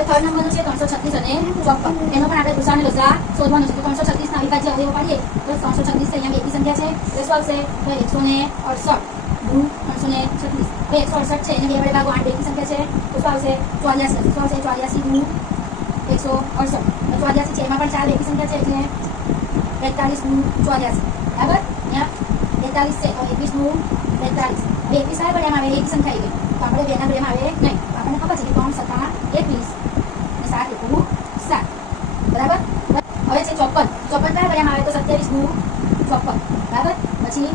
હવે થર્ડ નંબરનો છે 336 અને 54. એનો પણ આપણે ગુસાને લસા શોધવાનો છે. તો 336 ના અવિભાજ્ય અવયવો પાડીએ તો 336 અહીંયા બેકી સંખ્યા છે. તો શું આવશે? તો 168 ગુણ 336. તો 168 છે એને બે વડે ભાગો 8 બેકી સંખ્યા છે. તો શું આવશે? 84. શું આવશે? 84 ગુણ 168. તો 84 છે એમાં પણ 4 બેકી સંખ્યા છે એટલે 43 ગુણ 84. બરાબર? અહીંયા 43 છે તો 21 ગુણ 43. 21 આવે પણ એમાં આવે એકી સંખ્યા આવી ગઈ. તો આપણે બેના બેમાં આવે નહીં. તો આપણને ખબર છે કે 3 સત્તા 21 અને 7 એકુ 7. બરાબર? હવે છે 54. 54 કયા બરાબર આવે તો 27 ગુણ 54. બરાબર? પછી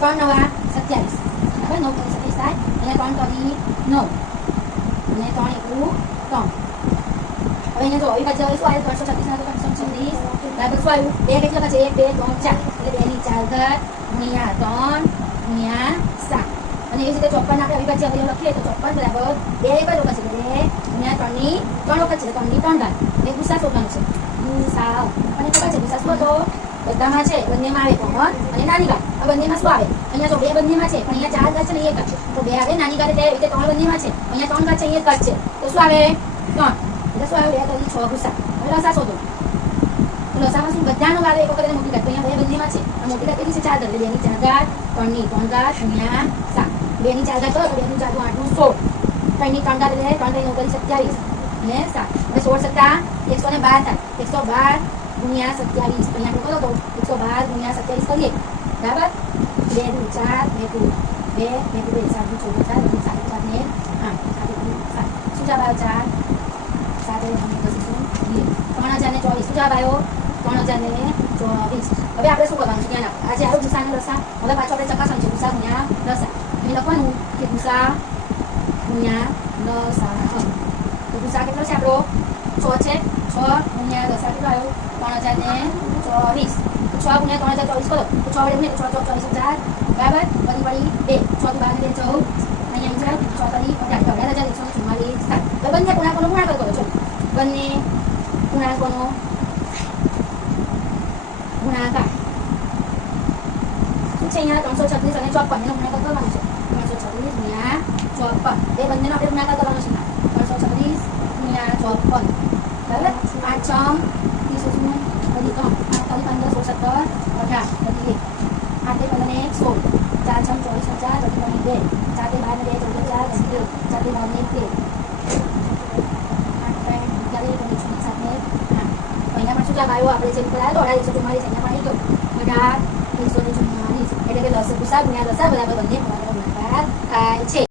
3 નવા 27. બરાબર? 9 3 27 થાય અને 3 કરી 9 અને 3 એકુ 3. હવે અહીંયા જો અવિભાજ્ય હવે શું આવે? 336 ના તો 336. બરાબર? શું આવ્યું? 2 કેટલા છે? 1 2 3 4 એટલે 2 ની 4 ઘાત ગુણ્યા 3 ગુણ્યા 7. અને એ જ રીતે 54 આપણે અવિભાજ્ય અવયવ લખીએ તો 54 બરાબર 2 એક જ વખત છે 2 ગુણ્યા 3 ની 3 વખત છે 3 ની 3 ઘાત. એ ગુસા શોધવાનો છે. ગુસા અને ખબર છે ગુસા શું હતો? બધામાં છે બંનેમાં આવે કોમન અને નાની ઘાત. આ બંનેમાં શું આવે? અહીંયા જો 2 બંનેમાં છે પણ અહીંયા 4 ઘાત છે ને 1 ઘાત છે. તો 2 આવે નાની ઘાત એટલે એ રીતે 3 બંનેમાં છે. અહીંયા 3 ઘાત છે 1 ઘાત છે. તો શું આવે? 3. એટલે શું આવે? 2 કરી 6 ગુસા. હવે લસા શોધો. લસામાં શું બધાનો આવે એક વખત મોટી ઘાત. તો અહીંયા 2 બંનેમાં છે. આ મોટી ઘાત કેટલી છે? 4 ઘાત. 2 ની 4 ઘાત 3 ની 3 ઘાત ગુણ્યા 7. 2 ની 4 ઘાત કરો તો 2 ની 4 8 નું 16. 3 ની 3 ઘાત એટલે 3 3 9 27 અને 7. હવે 16 સત્તા 112 થાય. 112 ગુણ્યા 27. અહીંયા આપણે કરો તો 112 ગુણ્યા 27 કરીએ. બરાબર? 2 દુ 4 2 દુ 2 2 દુ 7 દુ 14 4 7 4 ને 8 7 શું જવાબ આવ્યો? 4 7 3024. શું જવાબ આવ્યો? 3024. હવે આપણે શું કરવાનું છે? ધ્યાન આપો. આજે આવું ગુસાનો લસા. હવે પાછો આપણે ચકાસવાનું છે ગુસા ગુણ્યા લસા. અહીં લખવાનું કે ગુસા ગુણ્યા લસા. તો ગુસા કેટલો છે આપણો? 6 છે. 6 ગુણ્યા લસા કેટલો આવ્યો? 3024. તો 6 ગુણ્યા 3024 કરો તો 6 વડે 6 24 બરાબર? વળી 2 6 12 ને 2 14. અહીંયા 6 કરી 18 14144. તો બંને પૂર્ણાંકોનો ગુણાકાર કરો છો. બંને પૂર્ણાંકોનો ગુણાકાર શું છે? અહીંયા 336 અને 54 એનો ગુણાકાર કરવાનો છે. 336 ગુણ્યા 54. એ બંનેનો આપણે ગુણાકાર કરવાનો છે. 336 ગુણ્યા 54. બરાબર? 5 6 30 બધી 3 8 15 16 17 18 બધી 1 8 15 ને 16 4 6 24 50 બધી 2 4 12 ને 2 14 4 4 9 ને 1 અહીંયા શું જવાબ આવ્યો? આપણે જે ઉપર આવ્યો 1844 અહીંયા પણ આવી ગયો 18 344. એટલે કે લસા ગુણ્યા લસા બરાબર બંને ગુણાકાર થાય છે.